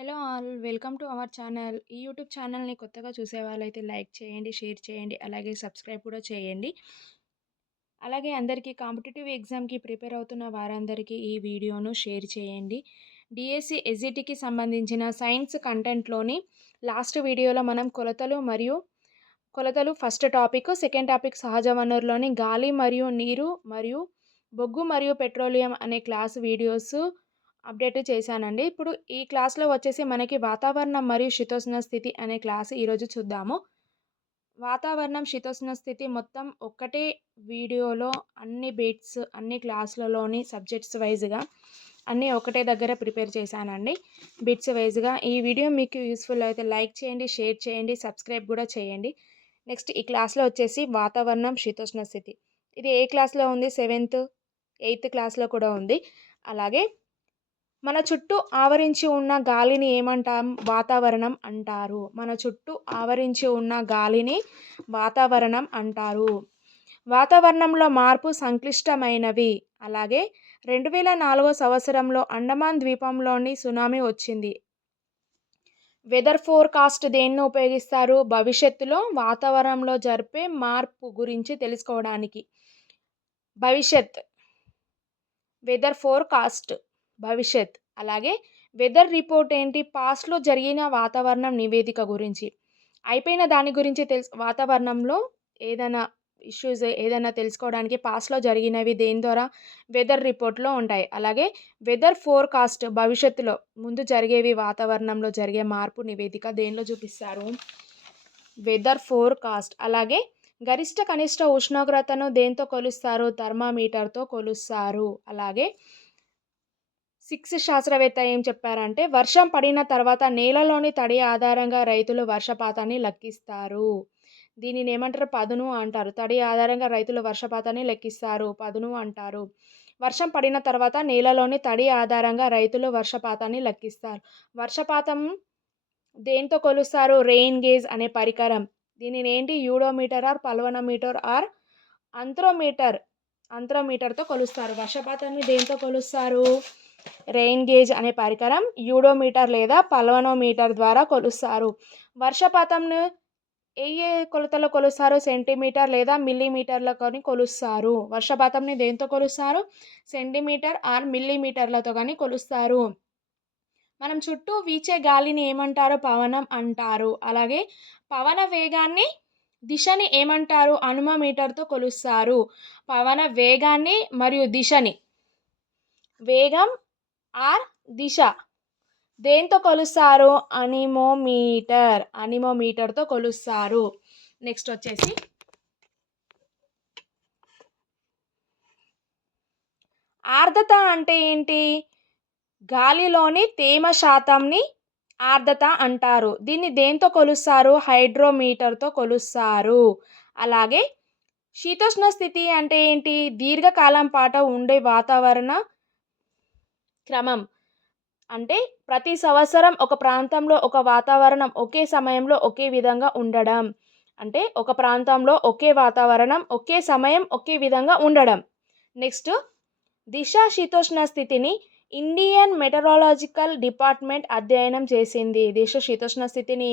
Hello all welcome to our channel. ఈ YouTube ఛానల్ని కొత్తగా చూసే వాళ్ళైతే లైక్ చేయండి షేర్ చేయండి అలాగే సబ్స్క్రైబ్ కూడా చేయండి. అలాగే అందరికీ కాంపిటేటివ్ ఎగ్జామ్కి ప్రిపేర్ అవుతున్న వారందరికీ ఈ వీడియోను షేర్ చేయండి. డిఎస్సి ఎస్జిటికి సంబంధించిన సైన్స్ కంటెంట్లోని లాస్ట్ వీడియోలో మనం కొలతలు మరియు కొలతలు ఫస్ట్ టాపిక్ సెకండ్ టాపిక్ సహజ వనరులోని గాలి మరియు నీరు మరియు బొగ్గు మరియు పెట్రోలియం అనే క్లాస్ వీడియోస్ అప్డేట్ చేశానండి. ఇప్పుడు ఈ క్లాస్లో వచ్చేసి మనకి వాతావరణం మరియు శీతోష్ణ స్థితి అనే క్లాస్ ఈరోజు చూద్దాము. వాతావరణం శీతోష్ణ స్థితి మొత్తం ఒక్కటే వీడియోలో అన్ని బీట్స్ అన్ని క్లాసులలోని సబ్జెక్ట్స్ వైజ్గా అన్నీ ఒకటే దగ్గర ప్రిపేర్ చేశానండి. బిట్స్ వైజ్గా ఈ వీడియో మీకు యూస్ఫుల్ అయితే లైక్ చేయండి షేర్ చేయండి సబ్స్క్రైబ్ కూడా చేయండి. నెక్స్ట్ ఈ క్లాస్లో వచ్చేసి వాతావరణం శీతోష్ణ స్థితి. ఇది ఏ క్లాస్లో ఉంది? సెవెంత్ ఎయిత్ క్లాస్లో కూడా ఉంది. అలాగే మన చుట్టూ ఆవరించి ఉన్న గాలిని ఏమంటాం? వాతావరణం అంటారు. మన చుట్టూ ఆవరించి ఉన్న గాలిని వాతావరణం అంటారు. వాతావరణంలో మార్పు సంక్లిష్టమైనవి. అలాగే రెండు వేల నాలుగో సంవత్సరంలో అండమాన్ ద్వీపంలోని సునామీ వచ్చింది. వెదర్ ఫోర్కాస్ట్ దేన్ని ఉపయోగిస్తారు? భవిష్యత్తులో వాతావరణంలో జరిపే మార్పు గురించి తెలుసుకోవడానికి. భవిష్యత్. Weather forecast. భవిష్యత్. అలాగే వెదర్ రిపోర్ట్ ఏంటి? పాస్ట్లో జరిగిన వాతావరణం నివేదిక గురించి. అయిపోయిన దాని గురించి తెలుసు వాతావరణంలో ఏదైనా ఇష్యూస్ ఏదైనా తెలుసుకోవడానికి పాస్ట్లో జరిగినవి దేని ద్వారా? వెదర్ రిపోర్ట్లో ఉంటాయి. అలాగే వెదర్ ఫోర్కాస్ట్ భవిష్యత్తులో ముందు జరిగేవి వాతావరణంలో జరిగే మార్పు నివేదిక దేనిలో చూపిస్తారు? వెదర్ ఫోర్కాస్ట్ అలాగే గరిష్ట కనిష్ట ఉష్ణోగ్రతను దేంతో కొలుస్తారు? థర్మామీటర్తో కొలుస్తారు. అలాగే సిక్స్ శాస్త్రవేత్త ఏం చెప్పారంటే వర్షం పడిన తర్వాత నేలలోని తడి ఆధారంగా రైతులు వర్షపాతాన్ని లెక్కిస్తారు. దీనిని ఏమంటారు? పదును అంటారు. తడి ఆధారంగా రైతులు వర్షపాతాన్ని లెక్కిస్తారు. పదును అంటారు. వర్షం పడిన తర్వాత నేలలోని తడి ఆధారంగా రైతులు వర్షపాతాన్ని లెక్కిస్తారు. వర్షపాతం దేంతో కొలుస్తారు? రెయిన్ గేజ్ అనే పరికరం. దీనిని ఏంటి? యూడోమీటర్ ఆర్ పల్వనోమీటర్ ఆర్ అంత్రోమీటర్? అంత్రోమీటర్తో కొలుస్తారు. వర్షపాతాన్ని దేంతో కొలుస్తారు? రెయిన్ గేజ్ అనే పరికరం యూడోమీటర్ లేదా పల్వనోమీటర్ ద్వారా కొలుస్తారు. వర్షపాతంను ఏ ఏ కొలతలో కొలుస్తారు సెంటీమీటర్ లేదా మిల్లీమీటర్లతోని కొలుస్తారు. వర్షపాతంని దేంతో కొలుస్తారు? సెంటీమీటర్ ఆర్ మిల్లీమీటర్లతో కానీ కొలుస్తారు. మనం చుట్టూ వీచే గాలిని ఏమంటారు? పవనం అంటారు. అలాగే పవన వేగాన్ని దిశని ఏమంటారు? అనుమమీటర్తో కొలుస్తారు. పవన వేగాన్ని మరియు దిశని. వేగం ఆర్ దిశ. దేంతో కొలుస్తారు? అనిమోమీటర్. అనిమోమీటర్తో కొలుస్తారు. నెక్స్ట్ వచ్చేసి ఆర్ద్రత అంటే ఏంటి? గాలిలోని తేమ శాతంని ఆర్ద్రత అంటారు. దీన్ని దేంతో కొలుస్తారు? హైడ్రోమీటర్తో కొలుస్తారు. అలాగే శీతోష్ణ స్థితి అంటే ఏంటి? దీర్ఘకాలం పాటు ఉండే వాతావరణ క్రమం. అంటే ప్రతి సంవత్సరం ఒక ప్రాంతంలో ఒక వాతావరణం ఒకే సమయంలో ఒకే విధంగా ఉండడం. అంటే ఒక ప్రాంతంలో ఒకే వాతావరణం ఒకే సమయం ఒకే విధంగా ఉండడం. నెక్స్ట్ దిశ శీతోష్ణ స్థితిని ఇండియన్ మెటరాలజికల్ డిపార్ట్మెంట్ అధ్యయనం చేసింది. దిశ శీతోష్ణ స్థితిని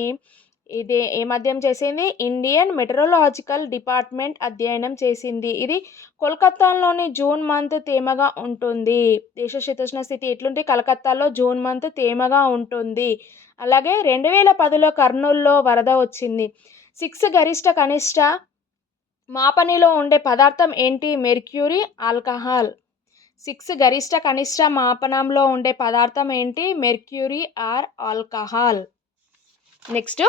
ఇది ఏ మధ్యం చేసింది ఇండియన్ మెటరాలజికల్ డిపార్ట్మెంట్ అధ్యయనం చేసింది. ఇది కోల్కత్తాలోని జూన్ మంత్ తేమగా ఉంటుంది. దేశ శీతోష్ణ స్థితి ఎట్లుంటే కలకత్తాలో జూన్ మంత్ తేమగా ఉంటుంది. అలాగే రెండు వేల పదిలో కర్నూల్లో వరద వచ్చింది. సిక్స్ గరిష్ట కనిష్ట మాపనిలో ఉండే పదార్థం ఏంటి? Mercury alcohol. సిక్స్ గరిష్ట కనిష్ట మాపనంలో ఉండే పదార్థం ఏంటి? Mercury or alcohol. నెక్స్ట్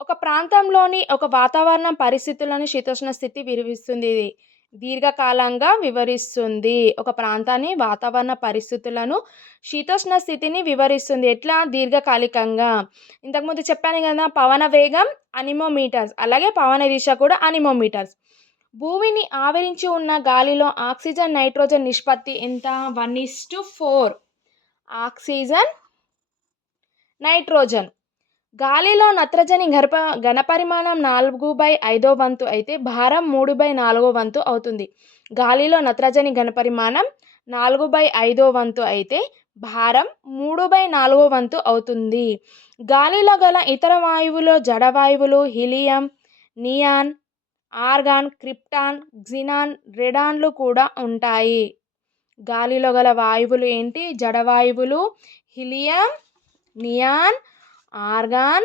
ఒక ప్రాంతంలోని ఒక వాతావరణం పరిస్థితులను శీతోష్ణ స్థితి విరివిస్తుంది. ఇది దీర్ఘకాలంగా వివరిస్తుంది. ఒక ప్రాంతాన్ని వాతావరణ పరిస్థితులను శీతోష్ణ స్థితిని వివరిస్తుంది. ఎట్లా? దీర్ఘకాలికంగా. ఇంతకుముందు చెప్పాను కదా పవన వేగం అనిమోమీటర్స్. అలాగే పవన దిశ కూడా అనిమోమీటర్స్. భూమిని ఆవరించి ఉన్న గాలిలో ఆక్సిజన్ నైట్రోజన్ నిష్పత్తి ఎంత? One is to four. Oxygen nitrogen. గాలిలో నత్రజని గర్భ ఘనపరిమాణం నాలుగు బై ఐదో వంతు అయితే భారం మూడు బై నాలుగో వంతు అవుతుంది. గాలిలో నత్రజని ఘనపరిమాణం నాలుగు బై ఐదో వంతు అయితే భారం మూడు బై నాలుగో వంతు అవుతుంది. గాలిలో గల ఇతర వాయువులు జడవాయువులు helium neon argon krypton xenon రెడాన్లు కూడా ఉంటాయి. గాలిలో గల వాయువులు ఏంటి? జడవాయువులు helium neon argon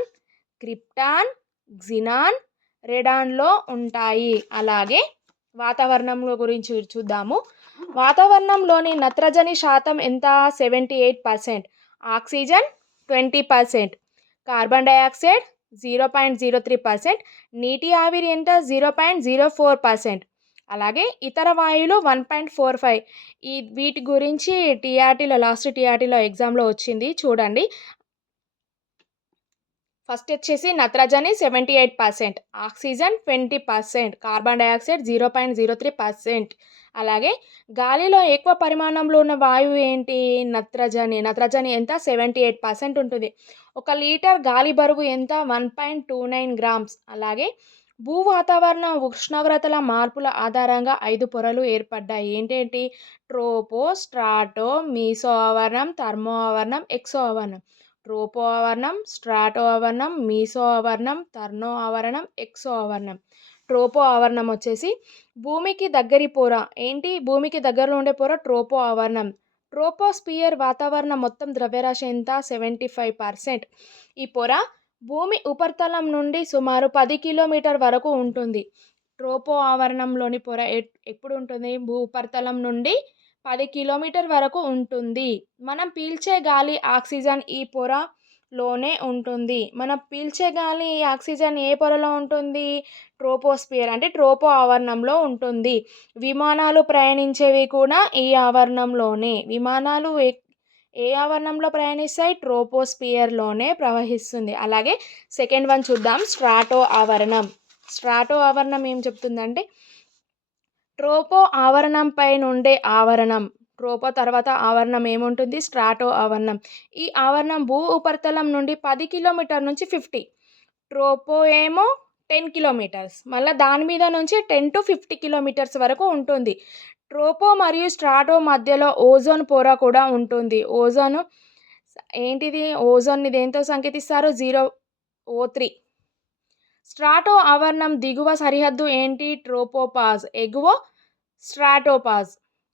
krypton xenon రెడాన్లో ఉంటాయి. అలాగే వాతావరణంలో గురించి చూద్దాము. వాతావరణంలోని నత్రజని శాతం ఎంత? Seventy eight percent. Oxygen twenty percent. Carbon dioxide zero point zero three percent నీటి ఆవిరి ఎంత? Zero point zero four percent. అలాగే ఇతర వాయువులు వన్ పాయింట్ ఫోర్ ఫైవ్. ఈ వీటి గురించి టీఆర్టీలో లాస్ట్ టీఆర్టీలో ఎగ్జామ్లో వచ్చింది. చూడండి. ఫస్ట్ వచ్చేసి నత్రజని seventy eight percent oxygen twenty percent carbon dioxide zero point zero three percent. అలాగే గాలిలో ఎక్కువ పరిమాణంలో ఉన్న వాయువు ఏంటి? నత్రజని. నత్రజని ఎంత? సెవెంటీ ఎయిట్ పర్సెంట్ ఉంటుంది. ఒక లీటర్ గాలి బరువు ఎంత? One point two nine grams. అలాగే భూ వాతావరణ ఉష్ణోగ్రతల మార్పుల ఆధారంగా ఐదు పొరలు ఏర్పడ్డాయి. ఏంటేంటి? ట్రోపో స్ట్రాటో మీసో ఆవరణం థర్మో ఆవరణం ఎక్సో ఆవరణం. ట్రోపో ఆవరణం స్ట్రాటో ఆవరణం మీసో ఆవరణం థర్నో ఆవరణం ఎక్సో ఆవరణం. ట్రోపో ఆవరణం వచ్చేసి భూమికి దగ్గరి పొర. ఏంటి? భూమికి దగ్గరలో ఉండే పొర ట్రోపో ఆవరణం. ట్రోపోస్పియర్ వాతావరణం మొత్తం ద్రవ్యరాశి ఎంత? Seventy five percent. ఈ పొర భూమి ఉపరితలం నుండి సుమారు పది కిలోమీటర్ వరకు ఉంటుంది. ట్రోపో ఆవరణంలోని పొర ఎప్పుడు ఉంటుంది? భూ ఉపరితలం నుండి పది కిలోమీటర్ వరకు ఉంటుంది. మనం పీల్చే గాలి ఆక్సిజన్ ఈ పొర లోనే ఉంటుంది. మనం పీల్చే గాలి ఆక్సిజన్ ఏ పొరలో ఉంటుంది? ట్రోపోస్పియర్ అంటే ట్రోపో ఆవరణంలో ఉంటుంది. విమానాలు ప్రయాణించేవి కూడా ఈ ఆవరణంలోనే. విమానాలు ఏ ఆవరణంలో ప్రయాణిస్తాయి? ట్రోపోస్పియర్లోనే ప్రవహిస్తుంది. అలాగే సెకండ్ వన్ చూద్దాం. స్ట్రాటో ఆవరణం. స్ట్రాటో ఆవరణం ఏం చెప్తుందంటే ట్రోపో ఆవరణంపై నుండే ఆవరణం. ట్రోపో తర్వాత ఆవరణం ఏముంటుంది? స్ట్రాటో ఆవరణం. ఈ ఆవరణం భూ ఉపరితలం నుండి పది కిలోమీటర్ నుంచి ఫిఫ్టీ. ట్రోపో ఏమో టెన్ కిలోమీటర్స్. మళ్ళీ దాని మీద నుంచి టెన్ టు ఫిఫ్టీ కిలోమీటర్స్ వరకు ఉంటుంది. ట్రోపో మరియు స్ట్రాటో మధ్యలో ఓజోన్ పొర కూడా ఉంటుంది. ఓజోన్ ఏంటిది? ఓజోన్ని దేంతో సంకేతిస్తారు? జీరో ఓ త్రీ. స్ట్రాటో ఆవరణం దిగువ సరిహద్దు ఏంటి? ట్రోపోపాజ్ ఎగువ స్ట్రాటోపాజ్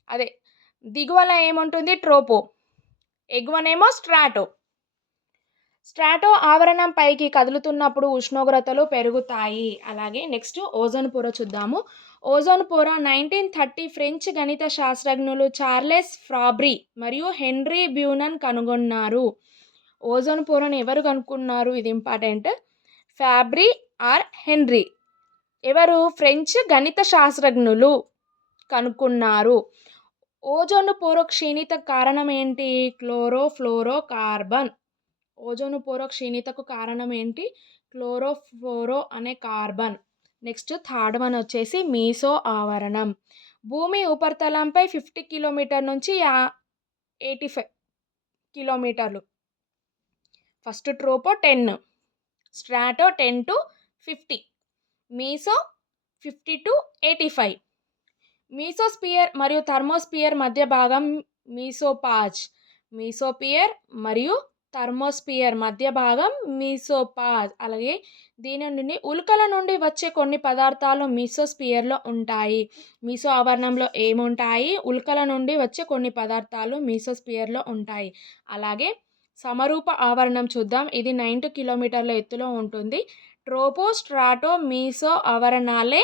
అదే దిగువలో ఏముంటుంది? ట్రోపో. ఎగువనేమో స్ట్రాటో. స్ట్రాటో ఆవరణం పైకి కదులుతున్నప్పుడు ఉష్ణోగ్రతలు పెరుగుతాయి. అలాగే నెక్స్ట్ ఓజోన్ పొర చూద్దాము. ఓజోన్ పొర నైన్టీన్ థర్టీ ఫ్రెంచ్ గణిత శాస్త్రజ్ఞులు చార్లెస్ ఫ్రాబ్రీ మరియు హెన్రీ బ్యూనన్ కనుగొన్నారు. ఓజోన్ పొరను ఎవరు కనుక్కున్నారు? ఇది ఇంపార్టెంట్. Fabry or Henry. ఎవరు? ఫ్రెంచ్ గణిత శాస్త్రజ్ఞులు కనుక్కున్నారు. ఓజోను పొర క్షీణిత కారణం ఏంటి క్లోరోఫ్లోరో కార్బన్ ఓజోను పొర క్షీణితకు కారణం ఏంటి క్లోరోఫ్లోరో అనే కార్బన్. నెక్స్ట్ థర్డ్ వన్ వచ్చేసి మీసో ఆవరణం. భూమి ఉపరితలంపై ఫిఫ్టీ కిలోమీటర్ నుంచి ఎయిటీ ఫైవ్ కిలోమీటర్లు. First tropo ten. Strato ten to fifty. Meso fifty to eighty five. Mesosphere మరియు థర్మోస్పియర్ మధ్య భాగం మీసోపాజ్. మీసోపియర్ మరియు థర్మోస్పియర్ మధ్య భాగం మీసోపాజ్. అలాగే దీని నుండి ఉల్కల నుండి వచ్చే కొన్ని పదార్థాలు మీసోస్పియర్లో ఉంటాయి. మీసో ఆవరణంలో ఏముంటాయి? ఉల్కల నుండి వచ్చే కొన్ని పదార్థాలు మీసోస్పియర్లో ఉంటాయి. అలాగే సమరూప ఆవరణం చూద్దాం. ఇది నైన్టీ కిలోమీటర్ల ఎత్తులో ఉంటుంది. ట్రోపో స్ట్రాటో మీసో ఆవరణాలే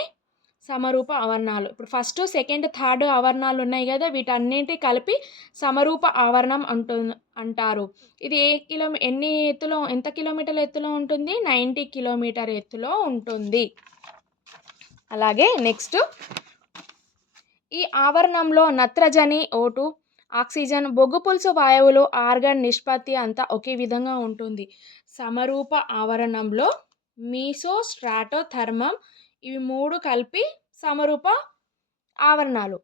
సమరూప ఆవరణాలు. ఇప్పుడు ఫస్ట్ సెకండ్ థర్డ్ ఆవరణాలు ఉన్నాయి కదా వీటన్నింటి కలిపి సమరూప ఆవరణం అంటు అంటారు. ఇది ఏ కిలో ఎన్ని ఎత్తులో ఎంత కిలోమీటర్ల ఎత్తులో ఉంటుంది? నైంటీ కిలోమీటర్ ఎత్తులో ఉంటుంది. అలాగే నెక్స్ట్ ఈ ఆవరణంలో నత్రజని ఓటు ఆక్సిజన్ బొగ్గు పులుసు వాయువులు ఆర్గన్ నిష్పత్తి అంతా ఒకే విధంగా ఉంటుంది. సమరూప ఆవరణంలో మీసో స్ట్రాటోథర్మం ఇవి మూడు కలిపి సమరూప ఆవరణాలు.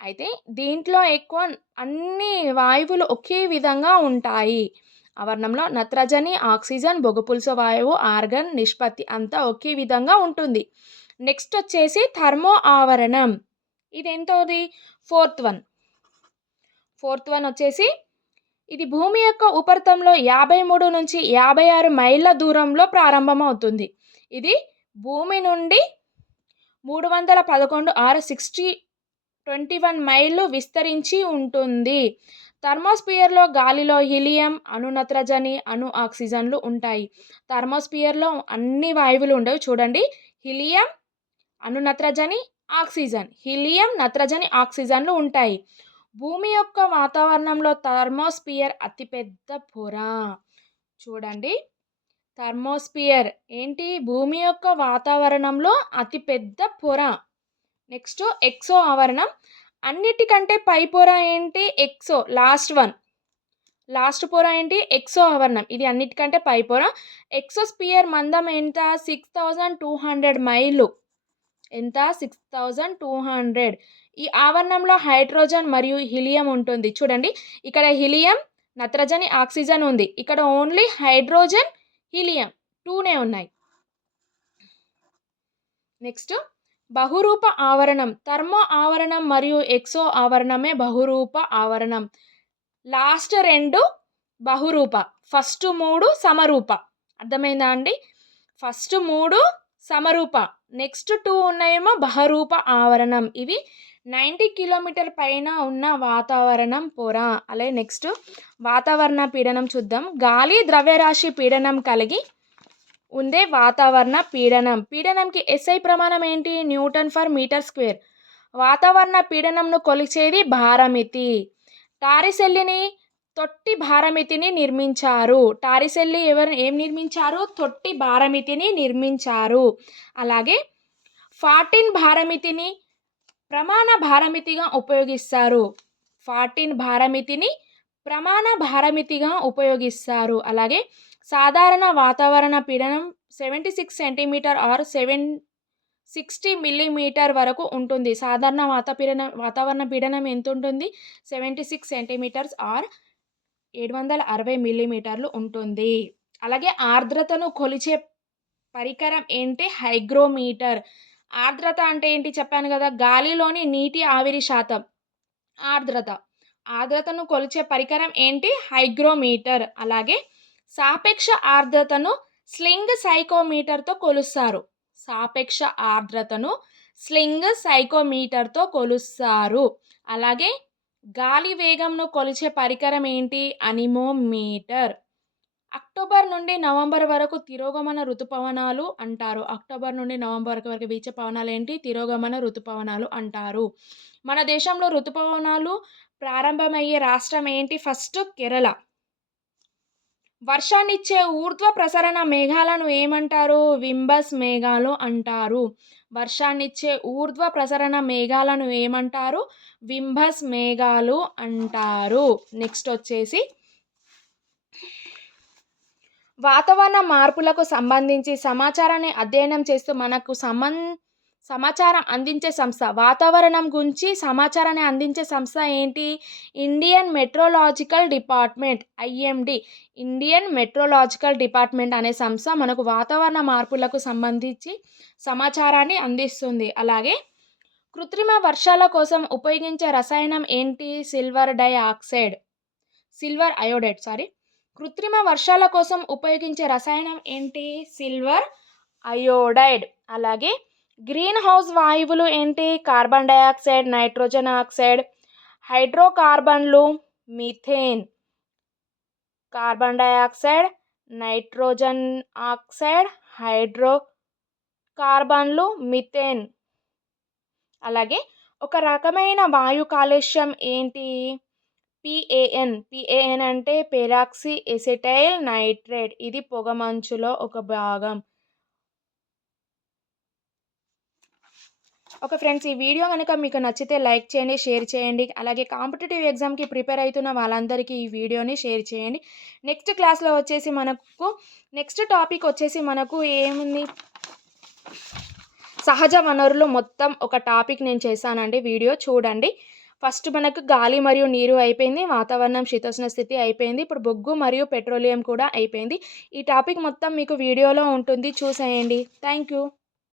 అయితే దీంట్లో ఎక్కువ అన్ని వాయువులు ఒకే విధంగా ఉంటాయి. ఆవరణంలో నత్రజని ఆక్సిజన్ బొగపులుస వాయువు ఆర్గన్ నిష్పత్తి అంతా ఒకే విధంగా ఉంటుంది. నెక్స్ట్ వచ్చేసి థర్మో ఆవరణం. ఇది ఎంతోది? Fourth one. ఫోర్త్ వన్ వచ్చేసి ఇది భూమి యొక్క ఉపరితలంలో యాభై మూడు నుంచి యాభై ఆరు మైళ్ళ దూరంలో ప్రారంభమవుతుంది. ఇది భూమి నుండి మూడు వందల పదకొండు ఆరు సిక్స్టీ ట్వంటీ వన్ మైళ్ళు విస్తరించి ఉంటుంది. థర్మోస్పియర్లో గాలిలో హీలియం అణు నత్రజని అణు ఆక్సిజన్లు ఉంటాయి. థర్మోస్పియర్లో అన్ని వాయువులు ఉండవు. చూడండి హీలియం అణు నత్రజని ఆక్సిజన్. హీలియం నత్రజని ఆక్సిజన్లు ఉంటాయి. భూమి యొక్క వాతావరణంలో థర్మోస్పియర్ అతిపెద్ద పొర. చూడండి. థర్మోస్పియర్ ఏంటి? భూమి యొక్క వాతావరణంలో అతిపెద్ద పొర. నెక్స్ట్ ఎక్సో ఆవరణం. అన్నిటికంటే పై పొర ఏంటి? Exo last one. లాస్ట్ పొర ఏంటి? ఎక్సో ఆవరణం. ఇది అన్నిటికంటే పై పొర. ఎక్సోస్పియర్ మందం ఎంత? సిక్స్ థౌజండ్ టూ హండ్రెడ్ మైళ్ళు. ఎంత? Six thousand two hundred. ఈ ఆవరణంలో హైడ్రోజన్ మరియు హీలియం ఉంటుంది. చూడండి ఇక్కడ హీలియం నత్రజని ఆక్సిజన్ ఉంది. ఇక్కడ ఓన్లీ హైడ్రోజన్ హీలియం టూనే ఉన్నాయి. నెక్స్ట్ బహురూప ఆవరణం. థర్మో ఆవరణం మరియు ఎక్సో ఆవరణమే బహురూప ఆవరణం. లాస్ట్ రెండు బహురూప. ఫస్ట్ మూడు సమరూప. అర్థమైందా అండి? ఫస్ట్ మూడు సమరూప. నెక్స్ట్ టూ ఉన్నాయేమో బహరూప ఆవరణం. ఇవి నైంటీ కిలోమీటర్ పైన ఉన్న వాతావరణం పొర. అలాగే నెక్స్ట్ వాతావరణ పీడనం చూద్దాం. గాలి ద్రవ్యరాశి పీడనం కలిగి ఉందే వాతావరణ పీడనం. పీడనంకి ఎస్ఐ ప్రమాణం ఏంటి? Newton per metre square. వాతావరణ పీడనంను కొలిచేది భారమితి. టారిసెల్లిని తొట్టి భారమితిని నిర్మించారు. టారిసెల్లి ఎవరు ఏం నిర్మించారు? తొట్టి భారమితిని నిర్మించారు. అలాగే ఫార్టీన్ భారమితిని ప్రమాణ భారమితిగా ఉపయోగిస్తారు. ఫార్టీన్ భారమితిని ప్రమాణ భారమితిగా ఉపయోగిస్తారు. అలాగే సాధారణ వాతావరణ పీడనం seventy six centimetre or seven sixty millimetre వరకు ఉంటుంది. సాధారణ వాతాపీడనం వాతావరణ పీడనం ఎంత ఉంటుంది? సెవెంటీ సిక్స్ సెంటీమీటర్స్ ఆర్ ఏడు వందల అరవై మిల్లీమీటర్లు ఉంటుంది. అలాగే ఆర్ద్రతను కొలిచే పరికరం ఏంటి? హైగ్రోమీటర్. ఆర్ద్రత అంటే ఏంటి చెప్పాను కదా? గాలిలోని నీటి ఆవిరి శాతం. ఆర్ద్రత. ఆర్ద్రతను కొలిచే పరికరం ఏంటి? హైగ్రోమీటర్. అలాగే సాపేక్ష ఆర్ద్రతను స్లింగ్ సైకోమీటర్తో కొలుస్తారు. సాపేక్ష ఆర్ద్రతను స్లింగ్ సైకోమీటర్తో కొలుస్తారు. అలాగే గాలి వేగంను కొలిచే పరికరం ఏంటి? అనిమోమీటర్. అక్టోబర్ నుండి నవంబర్ వరకు తిరోగమన ఋతుపవనాలు అంటారు. అక్టోబర్ నుండి నవంబర్ వరకు వీచే పవనాలు ఏంటి? తిరోగమన ఋతుపవనాలు అంటారు. మన దేశంలో ఋతుపవనాలు ప్రారంభమయ్యే రాష్ట్రం ఏంటి? ఫస్ట్ కేరళ. వర్షాన్నిచ్చే ఊర్ధ్వ ప్రసరణ మేఘాలను ఏమంటారు? వింబస్ మేఘాలు అంటారు. వర్షాన్నిచ్చే ఊర్ధ్వ ప్రసరణ మేఘాలను ఏమంటారు? వింబస్ మేఘాలు అంటారు. నెక్స్ట్ వచ్చేసి వాతావరణ మార్పులకు సంబంధించి సమాచారాన్ని అధ్యయనం చేస్తూ మనకు సంబంధ సమాచారం అందించే సంస్థ. వాతావరణం గురించి సమాచారాన్ని అందించే సంస్థ ఏంటి? Indian meteorological department IMD. Indian meteorological department అనే సంస్థ మనకు వాతావరణ మార్పులకు సంబంధించి సమాచారాన్ని అందిస్తుంది. అలాగే కృత్రిమ వర్షాల కోసం ఉపయోగించే రసాయనం ఏంటి? Silver dioxide silver iodide sorry. కృత్రిమ వర్షాల కోసం ఉపయోగించే రసాయనం ఏంటి? Silver iodide. అలాగే గ్రీన్ హౌస్ వాయువులు ఏంటి? కార్బన్ డయాక్సైడ్ నైట్రోజన్ ఆక్సైడ్ హైడ్రోకార్బన్లు methane. Carbon dioxide nitrogen oxide hydro కార్బన్లు methane. అలాగే ఒక రకమైన వాయు కాలుష్యం ఏంటి? పిఏఎన్ పిఏఎన్ అంటే పెరాక్సీ ఎసిటైల్ నైట్రేట్. ఇది పొగమంచులో ఒక భాగం. ఒక ఫ్రెండ్స్ ఈ వీడియో కనుక మీకు నచ్చితే లైక్ చేయండి షేర్ చేయండి. అలాగే కాంపిటేటివ్ ఎగ్జామ్కి ప్రిపేర్ అవుతున్న వాళ్ళందరికీ ఈ వీడియోని షేర్ చేయండి. నెక్స్ట్ క్లాస్లో వచ్చేసి మనకు నెక్స్ట్ టాపిక్ వచ్చేసి మనకు ఏముంది సహజ వనరులు మొత్తం ఒక టాపిక్ నేను చేశానండి. వీడియో చూడండి. ఫస్ట్ మనకు గాలి మరియు నీరు అయిపోయింది వాతావరణం శీతోష్ణ స్థితి అయిపోయింది ఇప్పుడు బొగ్గు మరియు పెట్రోలియం కూడా అయిపోయింది. ఈ టాపిక్ మొత్తం మీకు వీడియోలో ఉంటుంది చూసేయండి. Thank you.